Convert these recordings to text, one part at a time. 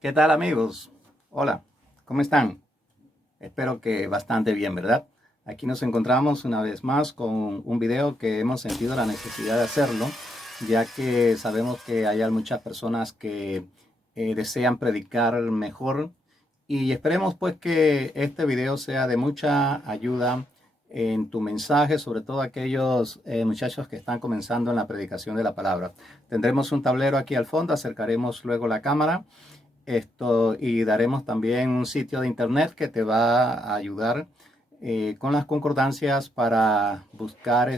¿Qué tal amigos? Hola, ¿cómo están? Espero que bastante bien, ¿verdad? Aquí nos encontramos una vez más con un video que hemos sentido la necesidad de hacerlo, ya que sabemos que hay muchas personas que desean predicar mejor y esperemos pues que este video sea de mucha ayuda en tu mensaje, sobre todo aquellos muchachos que están comenzando en la predicación de la palabra. Tendremos un tablero aquí al fondo, acercaremos luego la cámara y daremos también un sitio de internet que te va a ayudar con las concordancias para buscar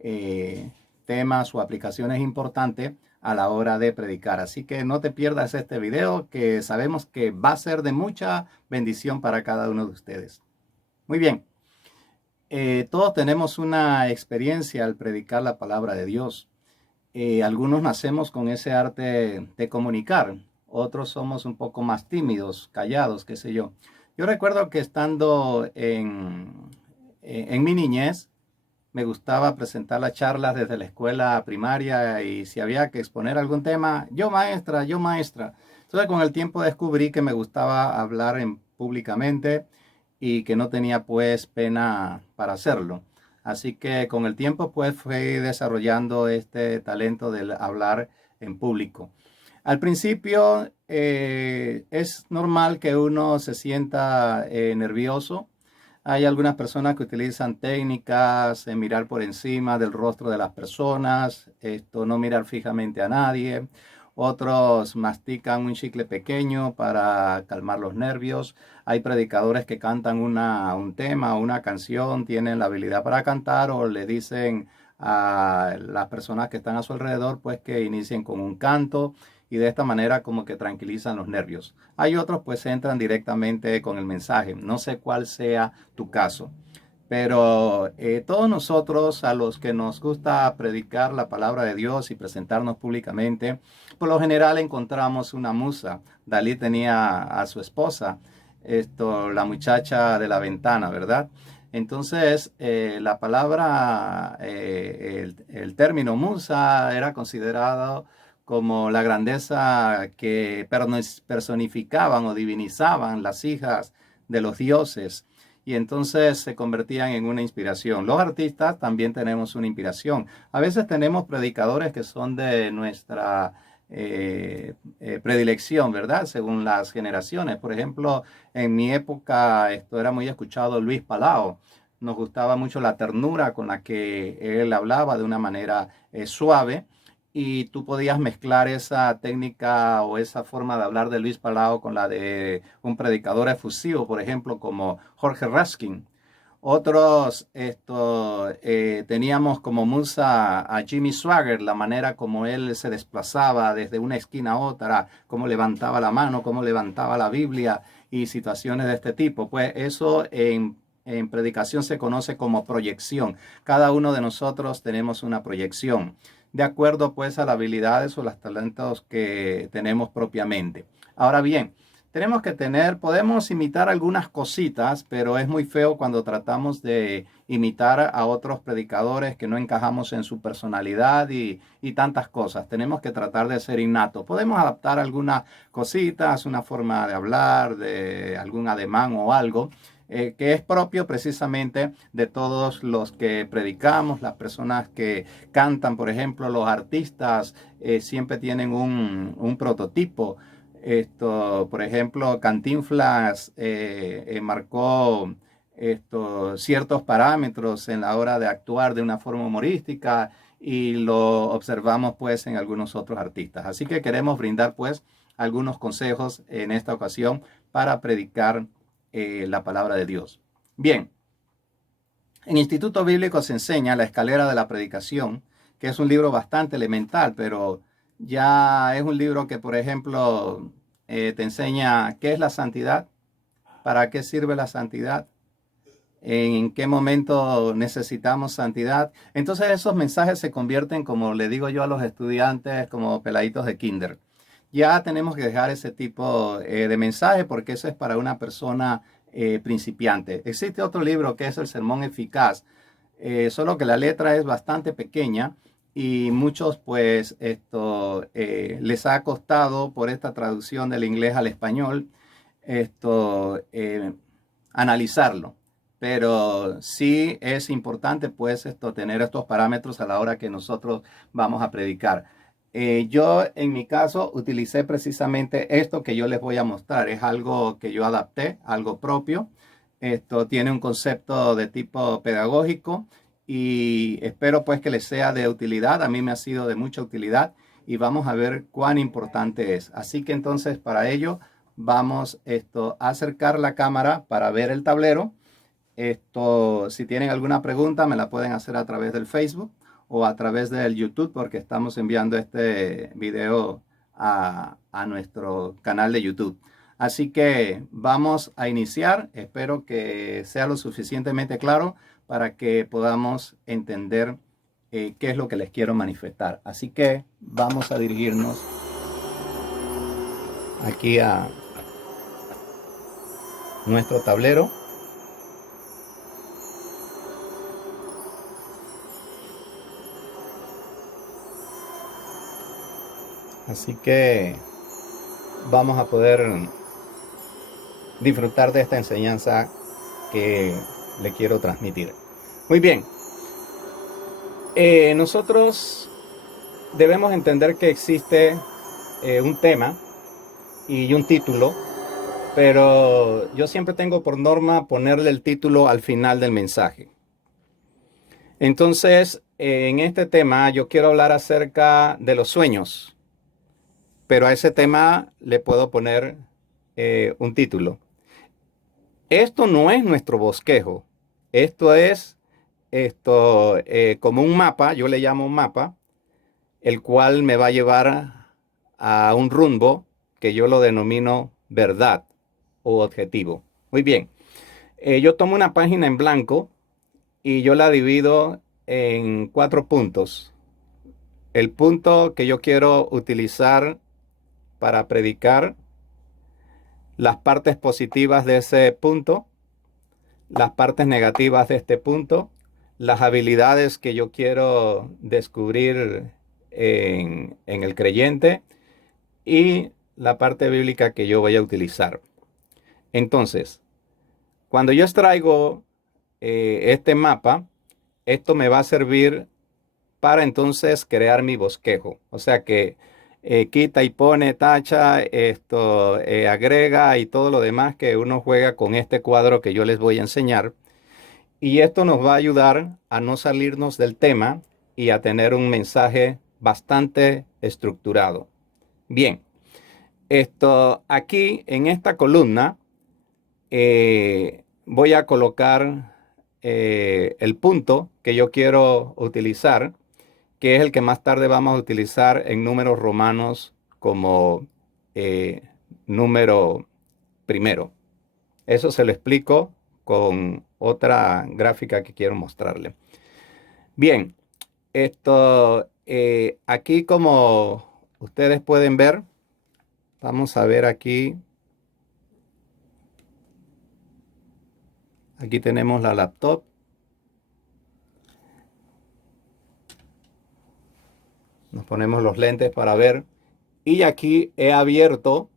eh, temas o aplicaciones importantes a la hora de predicar. Así que no te pierdas este video que sabemos que va a ser de mucha bendición para cada uno de ustedes. Muy bien, todos tenemos una experiencia al predicar la palabra de Dios. Algunos nacemos con ese arte de comunicar, otros somos un poco más tímidos, callados, qué sé yo. Yo recuerdo que estando en mi niñez, me gustaba presentar las charlas desde la escuela primaria y si había que exponer algún tema, yo maestra, yo maestra. Entonces con el tiempo descubrí que me gustaba hablar públicamente y que no tenía pues pena para hacerlo. Así que con el tiempo pues fui desarrollando este talento de hablar en público. Al principio es normal que uno se sienta nervioso. Hay algunas personas que utilizan técnicas de mirar por encima del rostro de las personas, no mirar fijamente a nadie. Otros mastican un chicle pequeño para calmar los nervios. Hay predicadores que cantan un tema o una canción, tienen la habilidad para cantar o le dicen a las personas que están a su alrededor pues que inicien con un canto y de esta manera como que tranquilizan los nervios. Hay otros pues entran directamente con el mensaje. No sé cuál sea tu caso, pero todos nosotros a los que nos gusta predicar la palabra de Dios y presentarnos públicamente, por lo general encontramos una musa. Dalí tenía a su esposa, la muchacha de la ventana, ¿verdad? Entonces, la palabra, el término musa era considerado como la grandeza que personificaban o divinizaban las hijas de los dioses y entonces se convertían en una inspiración. Los artistas también tenemos una inspiración. A veces tenemos predicadores que son de nuestra predilección, ¿verdad? Según las generaciones. Por ejemplo, en mi época esto era muy escuchado Luis Palao. Nos gustaba mucho la ternura con la que él hablaba de una manera suave y tú podías mezclar esa técnica o esa forma de hablar de Luis Palao con la de un predicador efusivo, por ejemplo, como Jorge Raskin. Otros, teníamos como musa a Jimmy Swaggart, la manera como él se desplazaba desde una esquina a otra, cómo levantaba la mano, cómo levantaba la Biblia y situaciones de este tipo. Pues eso en predicación se conoce como proyección. Cada uno de nosotros tenemos una proyección, de acuerdo pues a las habilidades o los talentos que tenemos propiamente. Ahora bien, tenemos que podemos imitar algunas cositas, pero es muy feo cuando tratamos de imitar a otros predicadores que no encajamos en su personalidad y tantas cosas. Tenemos que tratar de ser innatos. Podemos adaptar algunas cositas, una forma de hablar, de algún ademán o algo, que es propio precisamente de todos los que predicamos, las personas que cantan, por ejemplo, los artistas siempre tienen un prototipo. Por ejemplo, Cantinflas marcó ciertos parámetros en la hora de actuar de una forma humorística y lo observamos pues en algunos otros artistas. Así que queremos brindar pues algunos consejos en esta ocasión para predicar la palabra de Dios. Bien, en Instituto Bíblico se enseña la escalera de la predicación, que es un libro bastante elemental, pero ya es un libro que, por ejemplo, te enseña qué es la santidad, para qué sirve la santidad, en qué momento necesitamos santidad. Entonces esos mensajes se convierten, como le digo yo a los estudiantes, como peladitos de kinder. Ya tenemos que dejar ese tipo de mensaje porque eso es para una persona principiante. Existe otro libro que es el Sermón Eficaz, solo que la letra es bastante pequeña y muchos pues les ha costado por esta traducción del inglés al español analizarlo. Pero sí es importante pues tener estos parámetros a la hora que nosotros vamos a predicar. Yo en mi caso utilicé precisamente esto que yo les voy a mostrar. Es algo que yo adapté, algo propio. Esto tiene un concepto de tipo pedagógico y espero pues que les sea de utilidad. A mí me ha sido de mucha utilidad y vamos a ver cuán importante es. Así que entonces para ello vamos a acercar la cámara para ver el tablero. Si tienen alguna pregunta me la pueden hacer a través del Facebook o a través del YouTube porque estamos enviando este video a nuestro canal de YouTube. Así que vamos a iniciar. Espero que sea lo suficientemente claro para que podamos entender qué es lo que les quiero manifestar. Así que vamos a dirigirnos aquí a nuestro tablero. Así que vamos a poder disfrutar de esta enseñanza que le quiero transmitir. Muy bien. Nosotros debemos entender que existe un tema y un título, pero yo siempre tengo por norma ponerle el título al final del mensaje. Entonces, en este tema yo quiero hablar acerca de los sueños, pero a ese tema le puedo poner un título. Esto no es nuestro bosquejo, esto es como un mapa, yo le llamo un mapa, el cual me va a llevar a un rumbo que yo lo denomino verdad o objetivo. Muy bien, yo tomo una página en blanco y yo la divido en 4 puntos. El punto que yo quiero utilizar para predicar, las partes positivas de ese punto, las partes negativas de este punto, las habilidades que yo quiero descubrir en el creyente y la parte bíblica que yo voy a utilizar. Entonces, cuando yo extraigo este mapa, esto me va a servir para entonces crear mi bosquejo. O sea que quita y pone, tacha, agrega y todo lo demás que uno juega con este cuadro que yo les voy a enseñar. Y esto nos va a ayudar a no salirnos del tema y a tener un mensaje bastante estructurado. Bien, aquí en esta columna voy a colocar el punto que yo quiero utilizar, que es el que más tarde vamos a utilizar en números romanos como número primero. Eso se lo explico con otra gráfica que quiero mostrarle. Bien, aquí como ustedes pueden ver, vamos a ver aquí. Aquí tenemos la laptop. Nos ponemos los lentes para ver. Y aquí he abierto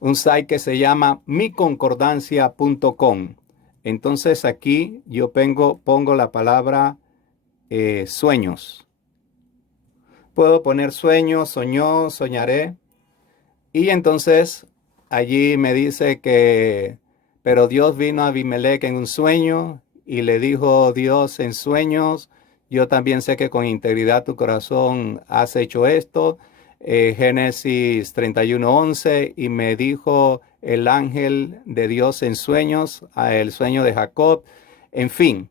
un site que se llama miconcordancia.com. Entonces aquí yo pongo la palabra sueños. Puedo poner sueños, soñó, soñaré. Y entonces allí me dice que, pero Dios vino a Abimelech en un sueño y le dijo Dios en sueños, yo también sé que con integridad tu corazón has hecho esto. Génesis 31:11, y me dijo el ángel de Dios en sueños, el sueño de Jacob. En fin,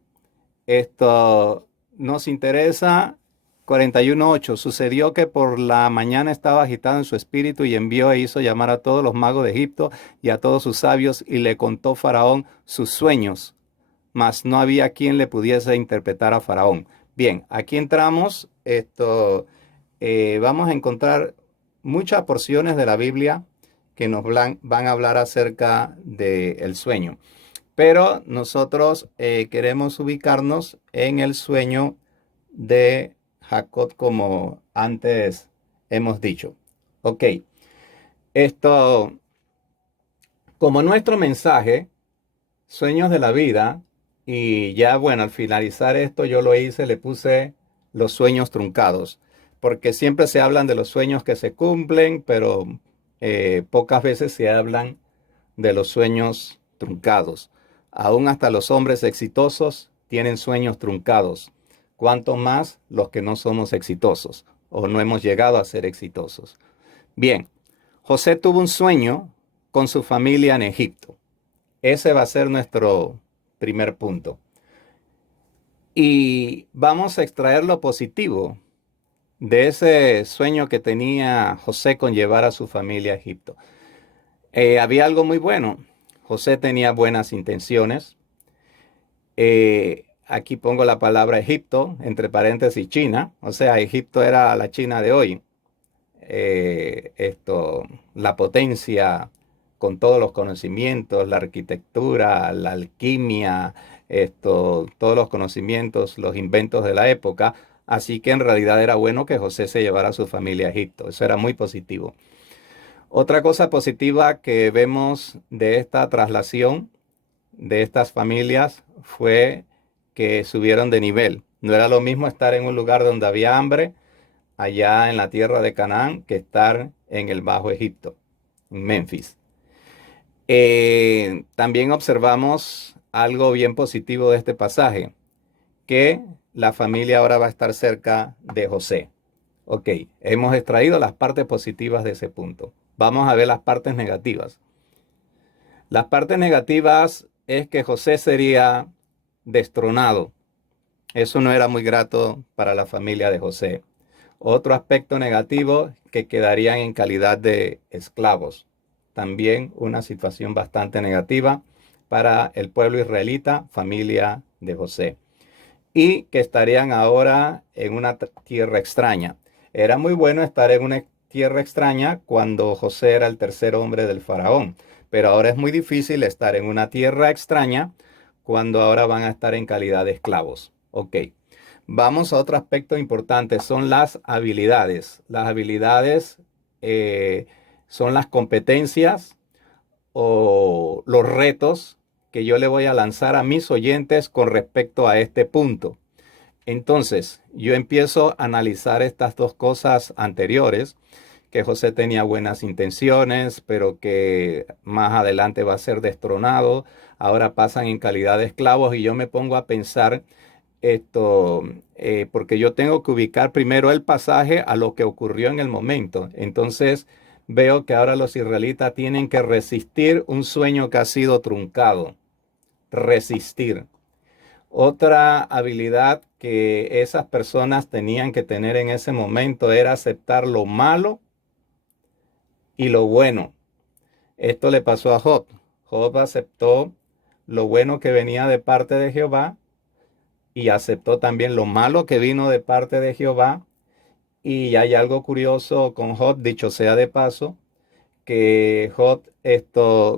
esto nos interesa. 41:8, sucedió que por la mañana estaba agitado en su espíritu y envió e hizo llamar a todos los magos de Egipto y a todos sus sabios y le contó Faraón sus sueños, mas no había quien le pudiese interpretar a Faraón. Bien, aquí entramos, vamos a encontrar muchas porciones de la Biblia que nos van a hablar acerca del sueño. Pero nosotros queremos ubicarnos en el sueño de Jacob, como antes hemos dicho. Ok, esto, como nuestro mensaje, sueños de la vida, y ya bueno, al finalizar esto yo lo hice, le puse los sueños truncados, porque siempre se hablan de los sueños que se cumplen, pero pocas veces se hablan de los sueños truncados. Aún hasta los hombres exitosos tienen sueños truncados. Cuanto más los que no somos exitosos o no hemos llegado a ser exitosos. Bien, José tuvo un sueño con su familia en Egipto. Ese va a ser nuestro primer punto. Y vamos a extraer lo positivo de ese sueño que tenía José con llevar a su familia a Egipto. Había algo muy bueno. José tenía buenas intenciones. Aquí pongo la palabra Egipto, entre paréntesis China. O sea, Egipto era la China de hoy. La potencia con todos los conocimientos, la arquitectura, la alquimia, todos los conocimientos, los inventos de la época. Así que en realidad era bueno que José se llevara a su familia a Egipto. Eso era muy positivo. Otra cosa positiva que vemos de esta traslación de estas familias fue que subieron de nivel. No era lo mismo estar en un lugar donde había hambre, allá en la tierra de Canaán, que estar en el Bajo Egipto, en Memphis. También observamos algo bien positivo de este pasaje, que la familia ahora va a estar cerca de José. Ok, hemos extraído las partes positivas de ese punto. Vamos a ver las partes negativas. Las partes negativas es que José sería destronado. Eso no era muy grato para la familia de José. Otro aspecto negativo, que quedarían en calidad de esclavos. También una situación bastante negativa para el pueblo israelita, familia de José. Y que estarían ahora en una tierra extraña. Era muy bueno estar en una tierra extraña cuando José era el tercer hombre del faraón. Pero ahora es muy difícil estar en una tierra extraña cuando ahora van a estar en calidad de esclavos. Ok. Vamos a otro aspecto importante, son las habilidades. Las habilidades son las competencias o los retos que yo le voy a lanzar a mis oyentes con respecto a este punto. Entonces, yo empiezo a analizar estas dos cosas anteriores, que José tenía buenas intenciones, pero que más adelante va a ser destronado. Ahora pasan en calidad de esclavos y yo me pongo a pensar porque yo tengo que ubicar primero el pasaje a lo que ocurrió en el momento. Entonces veo que ahora los israelitas tienen que resistir un sueño que ha sido truncado. Resistir. Otra habilidad que esas personas tenían que tener en ese momento era aceptar lo malo y lo bueno. Esto le pasó a Job. Job aceptó lo bueno que venía de parte de Jehová y aceptó también lo malo que vino de parte de Jehová. Y hay algo curioso con Job, dicho sea de paso, que Job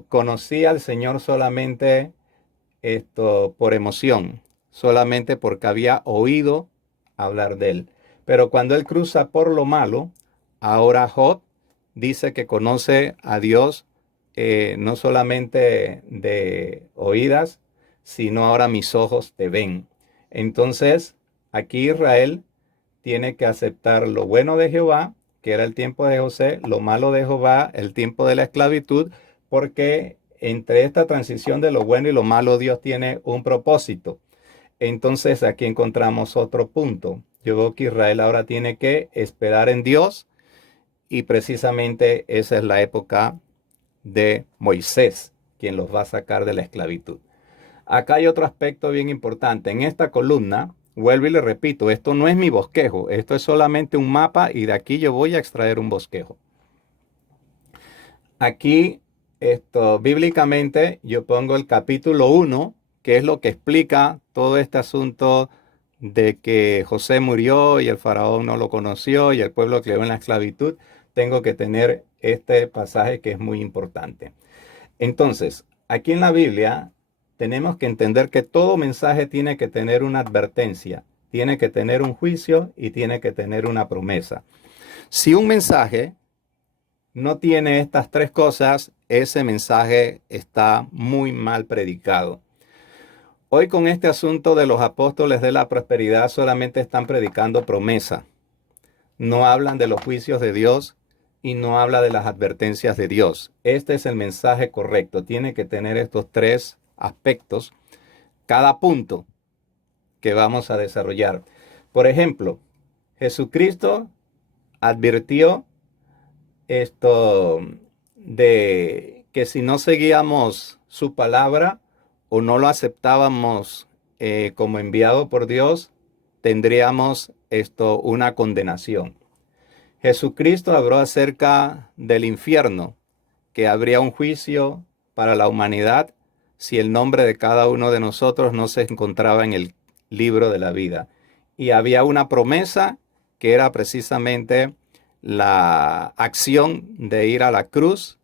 conocía al Señor solamente por emoción, solamente porque había oído hablar de él. Pero cuando él cruza por lo malo, ahora Job dice que conoce a Dios no solamente de oídas, sino ahora mis ojos te ven. Entonces, aquí Israel tiene que aceptar lo bueno de Jehová, que era el tiempo de José, lo malo de Jehová, el tiempo de la esclavitud, porque entre esta transición de lo bueno y lo malo Dios tiene un propósito. Entonces aquí encontramos otro punto. Yo veo que Israel ahora tiene que esperar en Dios y precisamente esa es la época de Moisés, quien los va a sacar de la esclavitud. Acá hay otro aspecto bien importante. En esta columna, vuelvo y le repito, esto no es mi bosquejo, esto es solamente un mapa y de aquí yo voy a extraer un bosquejo. Aquí, bíblicamente, yo pongo el capítulo 1, que es lo que explica todo este asunto de que José murió y el faraón no lo conoció y el pueblo quedó en la esclavitud. Tengo que tener este pasaje que es muy importante. Entonces, aquí en la Biblia tenemos que entender que todo mensaje tiene que tener una advertencia, tiene que tener un juicio y tiene que tener una promesa. Si un mensaje no tiene estas tres cosas, ese mensaje está muy mal predicado. Hoy con este asunto de los apóstoles de la prosperidad solamente están predicando promesa. No hablan de los juicios de Dios y no habla de las advertencias de Dios. Este es el mensaje correcto. Tiene que tener estos tres aspectos, cada punto que vamos a desarrollar. Por ejemplo, Jesucristo advirtió esto de que si no seguíamos su palabra o no lo aceptábamos como enviado por Dios, tendríamos una condenación. Jesucristo habló acerca del infierno, que habría un juicio para la humanidad si el nombre de cada uno de nosotros no se encontraba en el libro de la vida. Y había una promesa que era precisamente la acción de ir a la cruz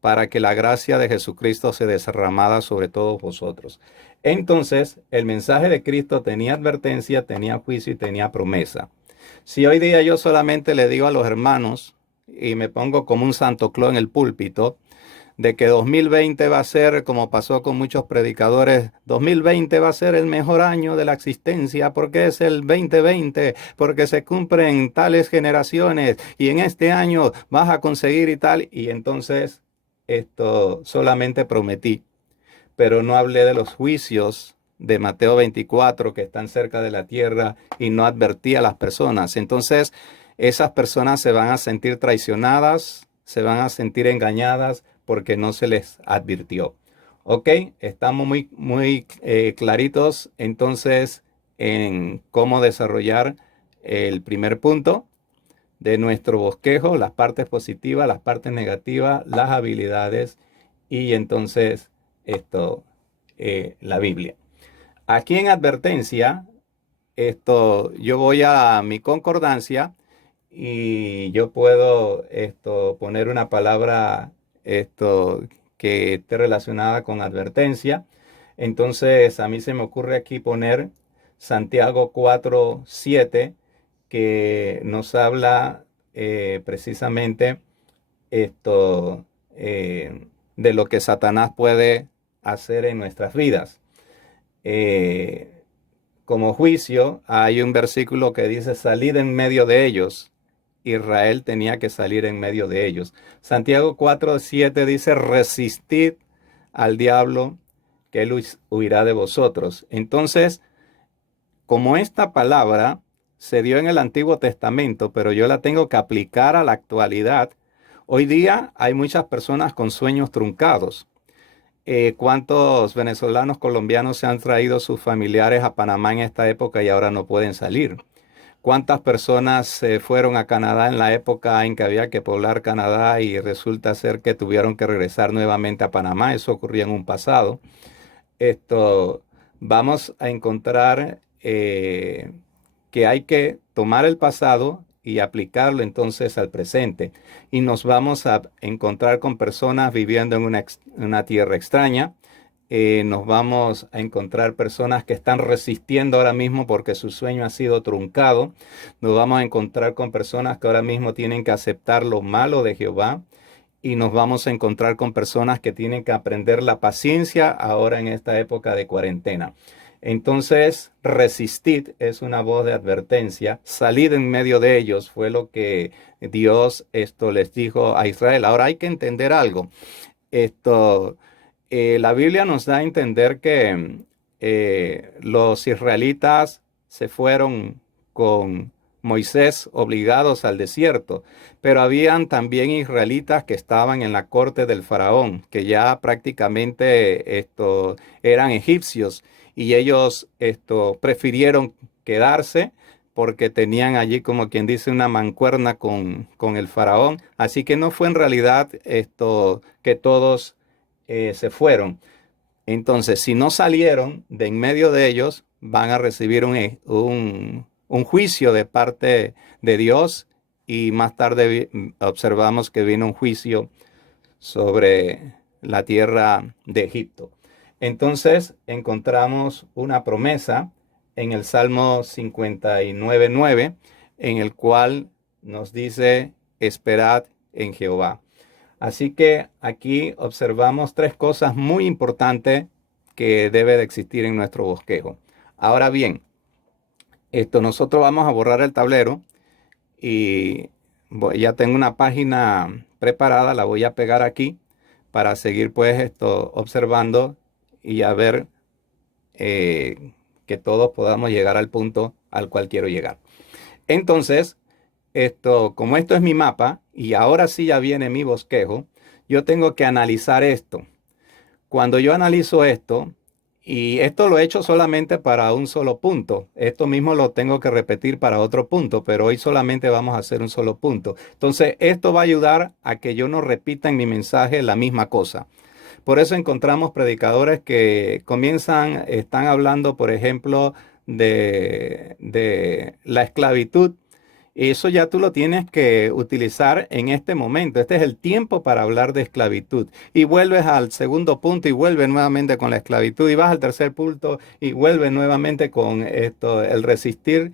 para que la gracia de Jesucristo se derramara sobre todos vosotros. Entonces, el mensaje de Cristo tenía advertencia, tenía juicio y tenía promesa. Si hoy día yo solamente le digo a los hermanos y me pongo como un Santo Claus en el púlpito, de que 2020 va a ser, como pasó con muchos predicadores, 2020 va a ser el mejor año de la existencia porque es el 2020, porque se cumplen tales generaciones y en este año vas a conseguir y tal. Y entonces esto solamente prometí, pero no hablé de los juicios de Mateo 24 que están cerca de la tierra y no advertí a las personas. Entonces esas personas se van a sentir traicionadas, se van a sentir engañadas, porque no se les advirtió. Ok, estamos muy claritos entonces en cómo desarrollar el primer punto de nuestro bosquejo, las partes positivas, las partes negativas, las habilidades y entonces la Biblia. Aquí en advertencia, yo voy a mi concordancia y yo puedo poner una palabra que esté relacionada con advertencia. Entonces a mí se me ocurre aquí poner Santiago 4:7, que nos habla precisamente de lo que Satanás puede hacer en nuestras vidas. Como juicio, hay un versículo que dice: salid en medio de ellos. Israel tenía que salir en medio de ellos. Santiago 4:7 dice: resistid al diablo, que él huirá de vosotros. Entonces, como esta palabra se dio en el Antiguo Testamento, pero yo la tengo que aplicar a la actualidad, hoy día hay muchas personas con sueños truncados. ¿Cuántos venezolanos, colombianos se han traído sus familiares a Panamá en esta época y ahora no pueden salir? ¿Cuántas personas se fueron a Canadá en la época en que había que poblar Canadá y resulta ser que tuvieron que regresar nuevamente a Panamá? Eso ocurría en un pasado. Vamos a encontrar que hay que tomar el pasado y aplicarlo entonces al presente. Y nos vamos a encontrar con personas viviendo en una tierra extraña. Nos vamos a encontrar personas que están resistiendo ahora mismo porque su sueño ha sido truncado. Nos vamos a encontrar con personas que ahora mismo tienen que aceptar lo malo de Jehová. Y nos vamos a encontrar con personas que tienen que aprender la paciencia ahora en esta época de cuarentena. Entonces, resistid es una voz de advertencia. Salid en medio de ellos fue lo que Dios les dijo a Israel. Ahora hay que entender algo. La Biblia nos da a entender que los israelitas se fueron con Moisés obligados al desierto, pero habían también israelitas que estaban en la corte del faraón, que ya prácticamente eran egipcios y ellos prefirieron quedarse porque tenían allí, como quien dice, una mancuerna con el faraón. Así que no fue en realidad que todos se fueron. Entonces, si no salieron de en medio de ellos, van a recibir un juicio de parte de Dios, y más tarde observamos que vino un juicio sobre la tierra de Egipto. Entonces encontramos una promesa en el Salmo 59:9, en el cual nos dice, esperad en Jehová. Así que aquí observamos tres cosas muy importantes que debe de existir en nuestro bosquejo. Ahora bien, nosotros vamos a borrar el tablero y ya tengo una página preparada, la voy a pegar aquí para seguir pues observando y a ver que todos podamos llegar al punto al cual quiero llegar. Entonces, como esto es mi mapa y ahora sí ya viene mi bosquejo, yo tengo que analizar esto. Cuando yo analizo esto, y esto lo he hecho solamente para un solo punto, esto mismo lo tengo que repetir para otro punto, pero hoy solamente vamos a hacer un solo punto. Entonces, esto va a ayudar a que yo no repita en mi mensaje la misma cosa. Por eso encontramos predicadores que están hablando, por ejemplo, de la esclavitud. Eso ya tú lo tienes que utilizar en este momento. Este es el tiempo para hablar de esclavitud. Y vuelves al segundo punto y vuelves nuevamente con la esclavitud. Y vas al tercer punto y vuelves nuevamente con el resistir.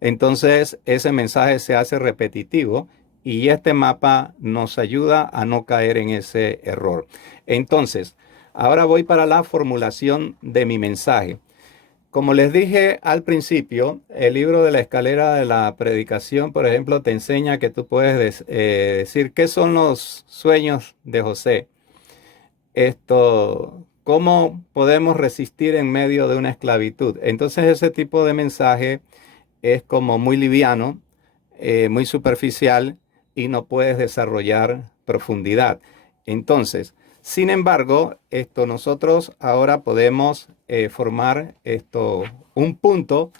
Entonces ese mensaje se hace repetitivo y este mapa nos ayuda a no caer en ese error. Entonces, ahora voy para la formulación de mi mensaje. Como les dije al principio, el libro de la escalera de la predicación, por ejemplo, te enseña que tú puedes decir qué son los sueños de José. ¿Cómo podemos resistir en medio de una esclavitud? Entonces ese tipo de mensaje es como muy liviano, muy superficial y no puedes desarrollar profundidad. Entonces, sin embargo, nosotros ahora podemos formar un punto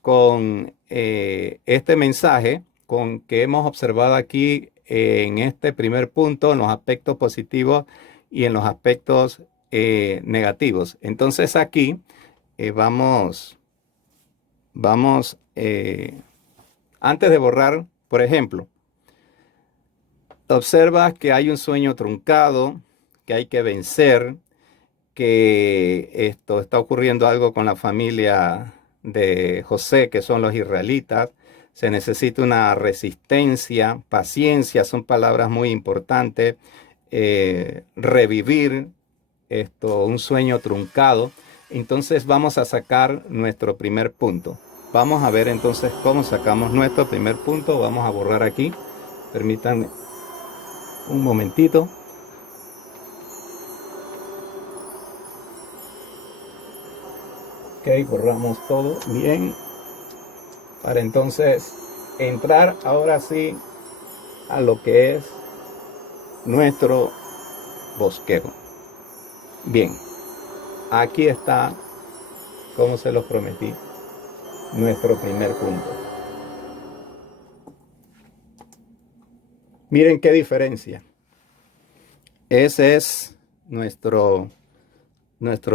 con este mensaje con que hemos observado aquí en este primer punto, en los aspectos positivos y en los aspectos negativos. Entonces aquí vamos, antes de borrar, por ejemplo, observas que hay un sueño truncado, que hay que vencer, que está ocurriendo algo con la familia de José, que son los israelitas. Se necesita una resistencia, paciencia, son palabras muy importantes. Revivir un sueño truncado. Entonces vamos a sacar nuestro primer punto. Vamos a ver entonces cómo sacamos nuestro primer punto. Vamos a borrar aquí. Permítanme un momentito. Ok, borramos todo bien. Para entonces entrar ahora sí a lo que es nuestro bosquejo. Bien, aquí está, como se los prometí, nuestro primer punto. Miren qué diferencia. Ese es nuestro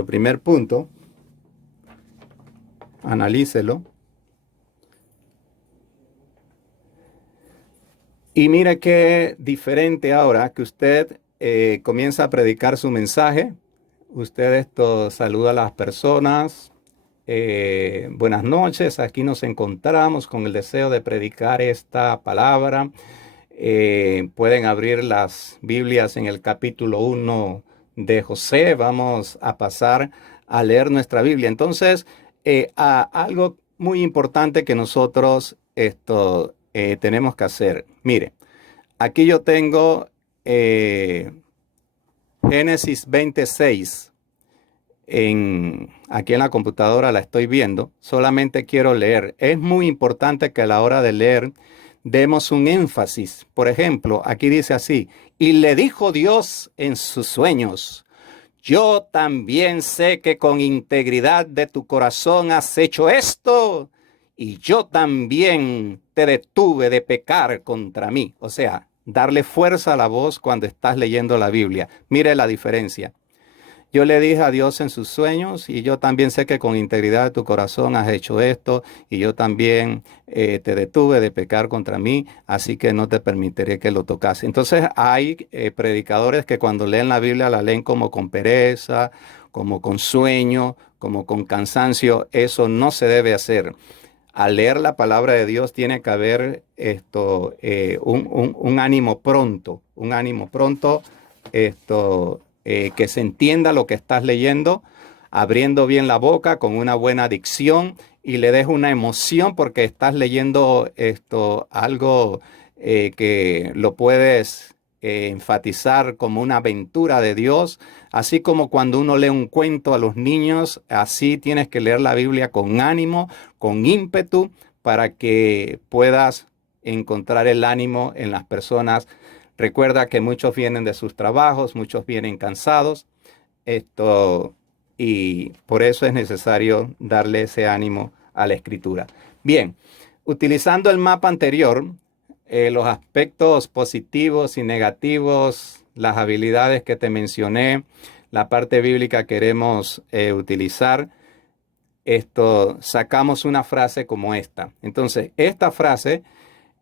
primer punto. Analícelo. Y mire qué diferente ahora que usted comienza a predicar su mensaje. Usted saluda a las personas. Buenas noches, aquí nos encontramos con el deseo de predicar esta palabra. Pueden abrir las Biblias en el capítulo 1 de José. Vamos a pasar a leer nuestra Biblia. Entonces, algo muy importante que nosotros tenemos que hacer. Mire, aquí yo tengo Génesis 26. Aquí en la computadora la estoy viendo. Solamente quiero leer. Es muy importante que a la hora de leer demos un énfasis. Por ejemplo, aquí dice así: y le dijo Dios en sus sueños: yo también sé que con integridad de tu corazón has hecho esto, y yo también te detuve de pecar contra mí. O sea, darle fuerza a la voz cuando estás leyendo la Biblia. Mire la diferencia. Yo le dije a Dios en sus sueños, y yo también sé que con integridad de tu corazón has hecho esto, y yo también te detuve de pecar contra mí, así que no te permitiré que lo tocase. Entonces hay predicadores que cuando leen la Biblia la leen como con pereza, como con sueño, como con cansancio, eso no se debe hacer. Al leer la palabra de Dios tiene que haber un ánimo pronto, que se entienda lo que estás leyendo, abriendo bien la boca con una buena dicción y le des una emoción porque estás leyendo algo que lo puedes enfatizar como una aventura de Dios. Así como cuando uno lee un cuento a los niños, así tienes que leer la Biblia con ánimo, con ímpetu, para que puedas encontrar el ánimo en las personas. Recuerda que muchos vienen de sus trabajos, muchos vienen cansados, y por eso es necesario darle ese ánimo a la Escritura. Bien, utilizando el mapa anterior, los aspectos positivos y negativos, las habilidades que te mencioné, la parte bíblica queremos utilizar, sacamos una frase como esta. Entonces, esta frase,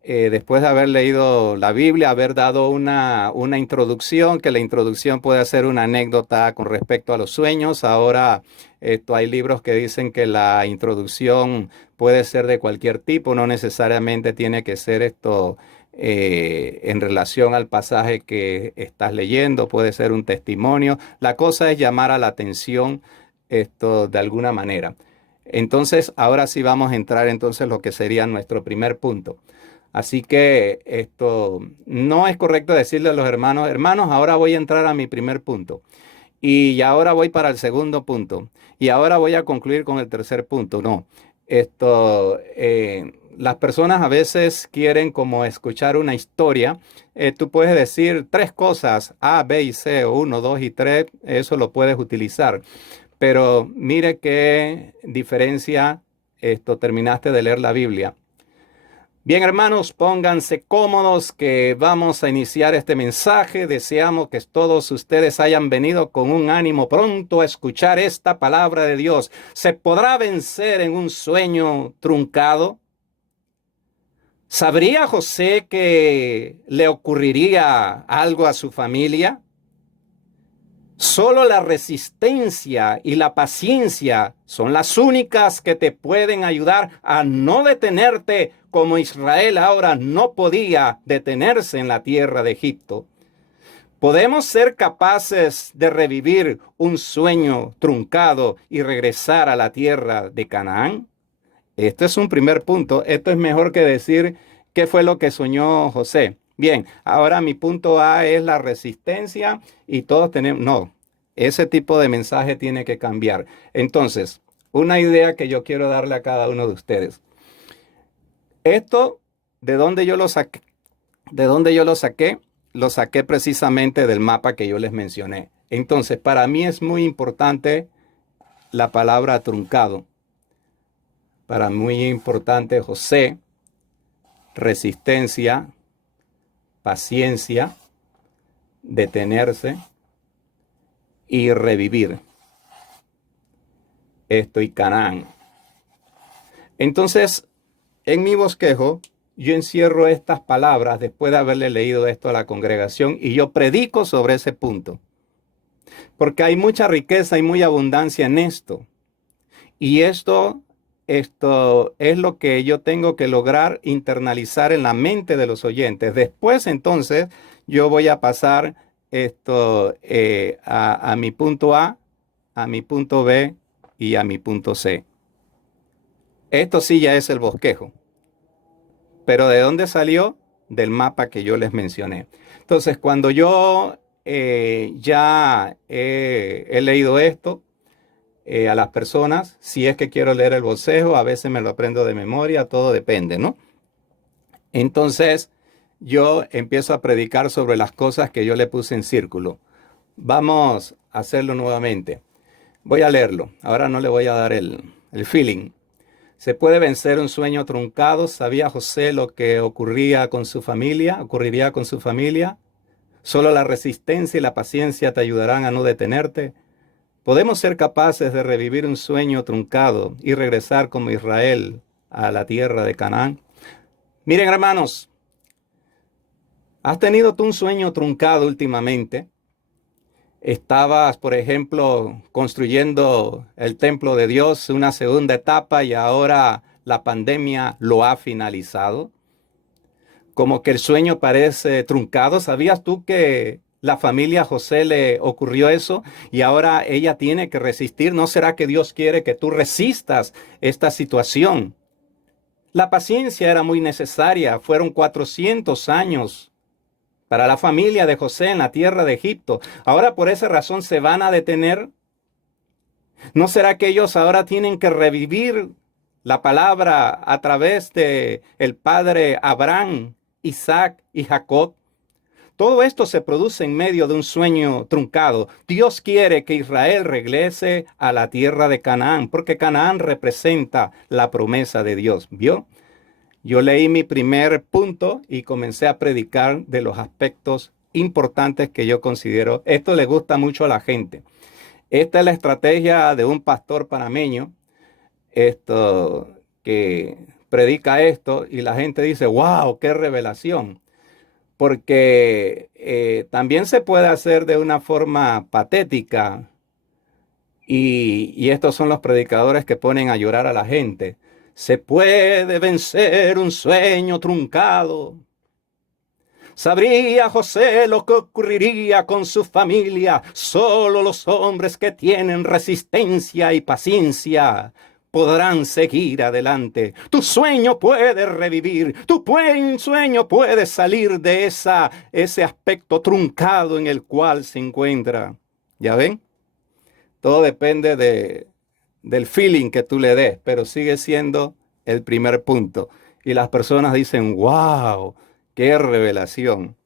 después de haber leído la Biblia, haber dado una introducción, que la introducción puede ser una anécdota con respecto a los sueños. Ahora hay libros que dicen que la introducción puede ser de cualquier tipo, no necesariamente tiene que ser en relación al pasaje que estás leyendo, puede ser un testimonio. La cosa es llamar a la atención de alguna manera. Entonces, ahora sí vamos a entrar entonces lo que sería nuestro primer punto. Así que no es correcto decirle a los hermanos, ahora voy a entrar a mi primer punto. Y ahora voy para el segundo punto. Y ahora voy a concluir con el tercer punto. No. Las personas a veces quieren como escuchar una historia. Tú puedes decir 3 cosas, A, B y C, o 1, 2 y 3. Eso lo puedes utilizar. Pero mire qué diferencia terminaste de leer la Biblia. Bien, hermanos, pónganse cómodos que vamos a iniciar este mensaje. Deseamos que todos ustedes hayan venido con un ánimo pronto a escuchar esta palabra de Dios. ¿Se podrá vencer en un sueño truncado? ¿Sabría José que le ocurriría algo a su familia? Solo la resistencia y la paciencia son las únicas que te pueden ayudar a no detenerte como Israel ahora no podía detenerse en la tierra de Egipto. ¿Podemos ser capaces de revivir un sueño truncado y regresar a la tierra de Canaán? Este es un primer punto. Esto es mejor que decir qué fue lo que soñó José. Bien, ahora mi punto A es la resistencia y todos tenemos... No, ese tipo de mensaje tiene que cambiar. Entonces, una idea que yo quiero darle a cada uno de ustedes. Esto, ¿de dónde yo lo saqué? ¿De dónde yo lo saqué? Lo saqué precisamente del mapa que yo les mencioné. Entonces, para mí es muy importante la palabra truncado. Para mí muy importante José, resistencia, paciencia, detenerse y revivir. Y Canaán. Entonces, en mi bosquejo, yo encierro estas palabras después de haberle leído esto a la congregación y yo predico sobre ese punto. Porque hay mucha riqueza y mucha abundancia en esto. Y esto es lo que yo tengo que lograr internalizar en la mente de los oyentes. Después, entonces, yo voy a pasar a mi punto A, a mi punto B y a mi punto C. Esto sí ya es el bosquejo. Pero ¿de dónde salió? Del mapa que yo les mencioné. Entonces, cuando yo ya he leído esto, a las personas, si es que quiero leer el bosquejo, a veces me lo aprendo de memoria, todo depende, ¿no? Entonces, yo empiezo a predicar sobre las cosas que yo le puse en círculo. Vamos a hacerlo nuevamente. Voy a leerlo. Ahora no le voy a dar el feeling. ¿Se puede vencer un sueño truncado? ¿Sabía José lo que ocurriría con su familia? Solo la resistencia y la paciencia te ayudarán a no detenerte. ¿Podemos ser capaces de revivir un sueño truncado y regresar como Israel a la tierra de Canaán? Miren, hermanos, ¿has tenido tú un sueño truncado últimamente? Estabas, por ejemplo, construyendo el templo de Dios, una segunda etapa, y ahora la pandemia lo ha finalizado. Como que el sueño parece truncado. ¿Sabías tú que la familia José le ocurrió eso y ahora ella tiene que resistir? ¿No será que Dios quiere que tú resistas esta situación? La paciencia era muy necesaria. Fueron 400 años para la familia de José en la tierra de Egipto. Ahora por esa razón se van a detener. ¿No será que ellos ahora tienen que revivir la palabra a través de el padre Abraham, Isaac y Jacob? Todo esto se produce en medio de un sueño truncado. Dios quiere que Israel regrese a la tierra de Canaán, porque Canaán representa la promesa de Dios. ¿Vio? Yo leí mi primer punto y comencé a predicar de los aspectos importantes que yo considero. Esto le gusta mucho a la gente. Esta es la estrategia de un pastor panameño, que predica esto y la gente dice, wow, qué revelación. Porque también se puede hacer de una forma patética y estos son los predicadores que ponen a llorar a la gente. Se puede vencer un sueño truncado. ¿Sabría José lo que ocurriría con su familia? Solo los hombres que tienen resistencia y paciencia podrán seguir adelante. Tu sueño puede revivir, tu sueño puede salir de ese aspecto truncado en el cual se encuentra. ¿Ya ven? Todo depende del feeling que tú le des, pero sigue siendo el primer punto. Y las personas dicen, wow, qué revelación.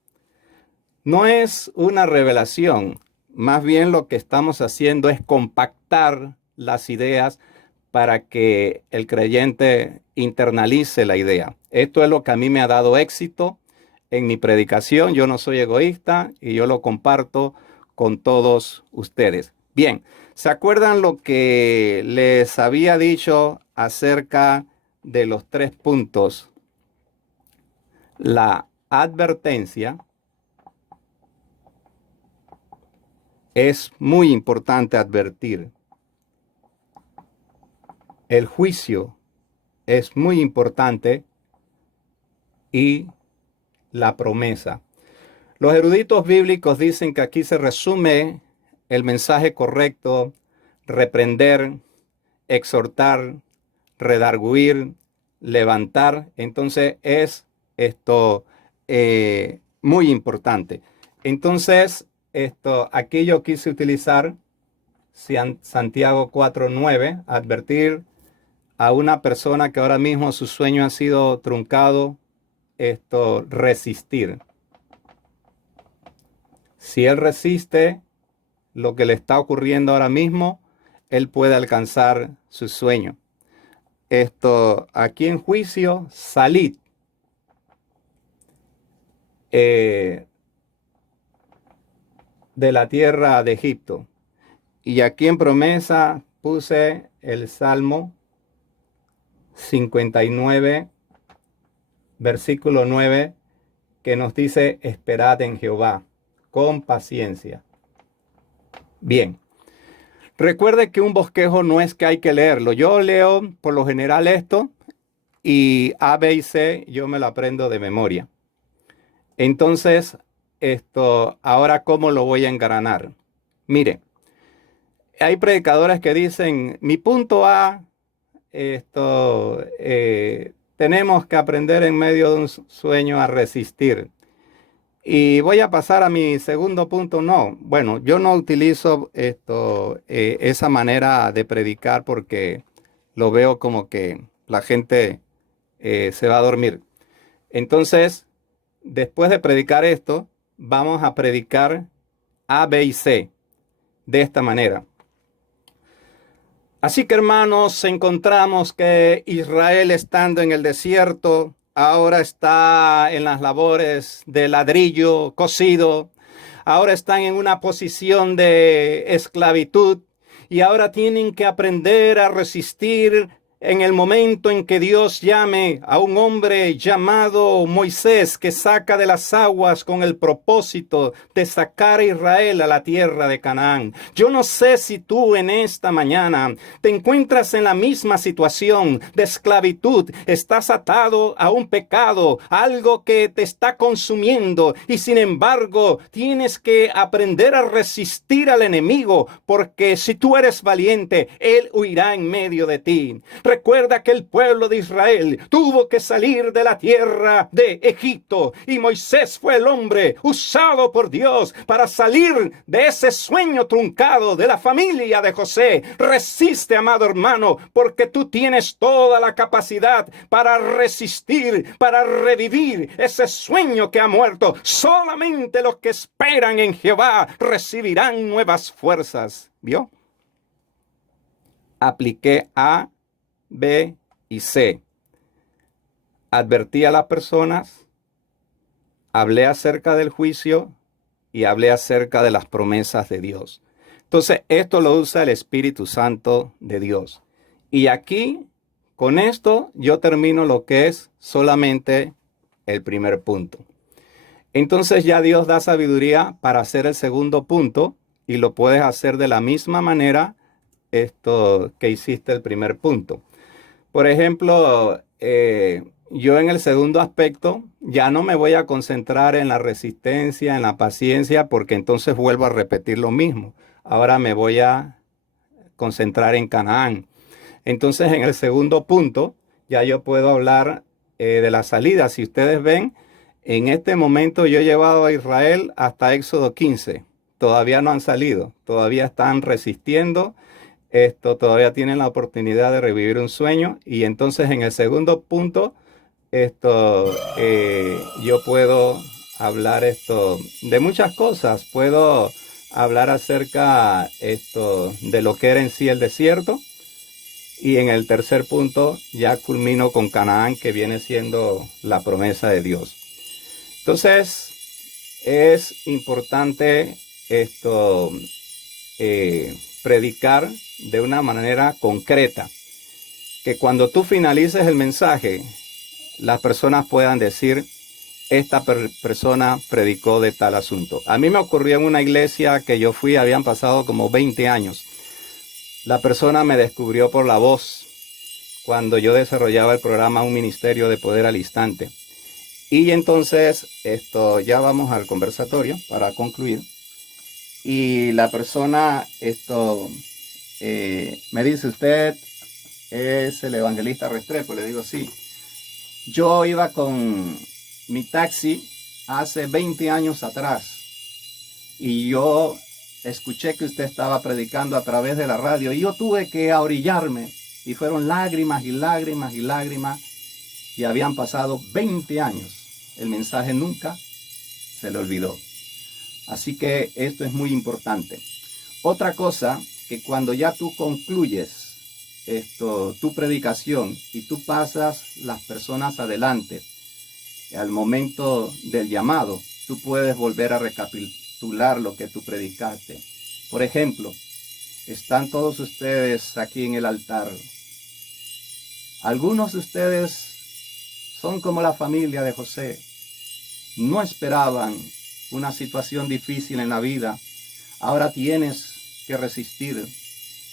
No es una revelación, más bien lo que estamos haciendo es compactar las ideas para que el creyente internalice la idea. Esto es lo que a mí me ha dado éxito en mi predicación. Yo no soy egoísta y yo lo comparto con todos ustedes. Bien, ¿se acuerdan lo que les había dicho acerca de los 3 puntos? La advertencia. Es muy importante advertir. El juicio es muy importante y la promesa. Los eruditos bíblicos dicen que aquí se resume el mensaje correcto: reprender, exhortar, redarguir, levantar. Entonces es esto muy importante. Entonces, aquí yo quise utilizar Santiago 4:9, advertir a una persona que ahora mismo su sueño ha sido truncado, resistir. Si él resiste lo que le está ocurriendo ahora mismo, él puede alcanzar su sueño. Aquí en juicio, salid. De la tierra de Egipto. Y aquí en promesa puse el Salmo 59, versículo 9, que nos dice, esperad en Jehová, con paciencia. Bien, recuerde que un bosquejo no es que hay que leerlo. Yo leo por lo general esto y A, B y C yo me lo aprendo de memoria. Entonces, ahora ¿cómo lo voy a engranar? Mire, hay predicadores que dicen, mi punto A, tenemos que aprender en medio de un sueño a resistir. Y voy a pasar a mi segundo punto. No, bueno, yo no utilizo esa manera de predicar porque lo veo como que la gente se va a dormir. Entonces, después de predicar esto, vamos a predicar A, B y C de esta manera. Así que, hermanos, encontramos que Israel, estando en el desierto, ahora está en las labores de ladrillo cocido. Ahora están en una posición de esclavitud y ahora tienen que aprender a resistir en el momento en que Dios llame a un hombre llamado Moisés, que saca de las aguas con el propósito de sacar a Israel a la tierra de Canaán. Yo no sé si tú en esta mañana te encuentras en la misma situación de esclavitud, estás atado a un pecado, algo que te está consumiendo, y sin embargo tienes que aprender a resistir al enemigo, porque si tú eres valiente, él huirá en medio de ti. Recuerda que el pueblo de Israel tuvo que salir de la tierra de Egipto, y Moisés fue el hombre usado por Dios para salir de ese sueño truncado de la familia de José. Resiste, amado hermano, porque tú tienes toda la capacidad para resistir, para revivir ese sueño que ha muerto. Solamente los que esperan en Jehová recibirán nuevas fuerzas. ¿Vio? Apliqué A, B y C. Advertí a las personas, hablé acerca del juicio y hablé acerca de las promesas de Dios. Entonces, esto lo usa el Espíritu Santo de Dios. Y aquí, con esto, yo termino lo que es solamente el primer punto. Entonces ya Dios da sabiduría para hacer el segundo punto, y lo puedes hacer de la misma manera que hiciste el primer punto. Por ejemplo, yo en el segundo aspecto ya no me voy a concentrar en la resistencia, en la paciencia, porque entonces vuelvo a repetir lo mismo. Ahora me voy a concentrar en Canaán. Entonces en el segundo punto ya yo puedo hablar de la salida. Si ustedes ven, en este momento yo he llevado a Israel hasta Éxodo 15. Todavía no han salido, todavía están resistiendo. Todavía tienen la oportunidad de revivir un sueño. Y entonces en el segundo punto, yo puedo hablar de muchas cosas. Puedo hablar acerca de lo que era en sí el desierto. Y en el tercer punto ya culmino con Canaán, que viene siendo la promesa de Dios. Entonces es importante predicar de una manera concreta, que cuando tú finalices el mensaje, las personas puedan decir, esta persona predicó de tal asunto. A mí me ocurrió en una iglesia que yo fui, habían pasado como 20 años. La persona me descubrió por la voz cuando yo desarrollaba el programa Un Ministerio de Poder al Instante. Y entonces, ya vamos al conversatorio para concluir. Y la persona, me dice, ¿usted es el evangelista Restrepo? Le digo, sí. Yo iba con mi taxi hace 20 años atrás y yo escuché que usted estaba predicando a través de la radio y yo tuve que ahorillarme y fueron lágrimas y lágrimas y lágrimas y habían pasado 20 años. El mensaje nunca se le olvidó. Así que esto es muy importante. Otra cosa, que cuando ya tú concluyes tu predicación y tú pasas las personas adelante, al momento del llamado, tú puedes volver a recapitular lo que tú predicaste. Por ejemplo, están todos ustedes aquí en el altar. Algunos de ustedes son como la familia de José. No esperaban una situación difícil en la vida. Ahora tienes que resistir.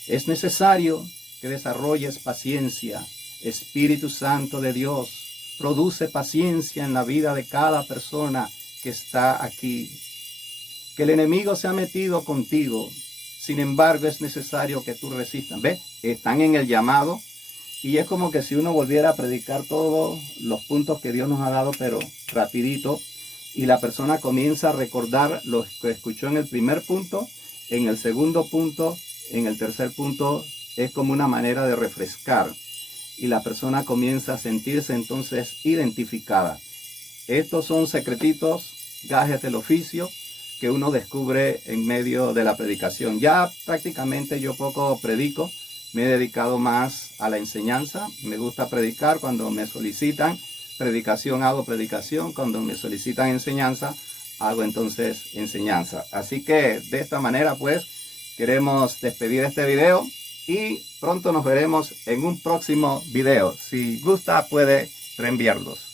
Es necesario que desarrolles paciencia. Espíritu Santo de Dios produce paciencia en la vida de cada persona que está aquí. Que el enemigo se ha metido contigo. Sin embargo, es necesario que tú resistas. ¿Ves? Están en el llamado. Y es como que si uno volviera a predicar todos los puntos que Dios nos ha dado, pero rapidito. Y la persona comienza a recordar lo que escuchó en el primer punto, en el segundo punto, en el tercer punto. Es como una manera de refrescar. Y la persona comienza a sentirse entonces identificada. Estos son secretitos, gajes del oficio, que uno descubre en medio de la predicación. Ya prácticamente yo poco predico. Me he dedicado más a la enseñanza. Me gusta predicar. Cuando me solicitan predicación, hago predicación. Cuando me solicitan enseñanza, hago entonces enseñanza. Así que de esta manera pues queremos despedir este video. y pronto nos veremos en un próximo video. Si gusta puede reenviarlos.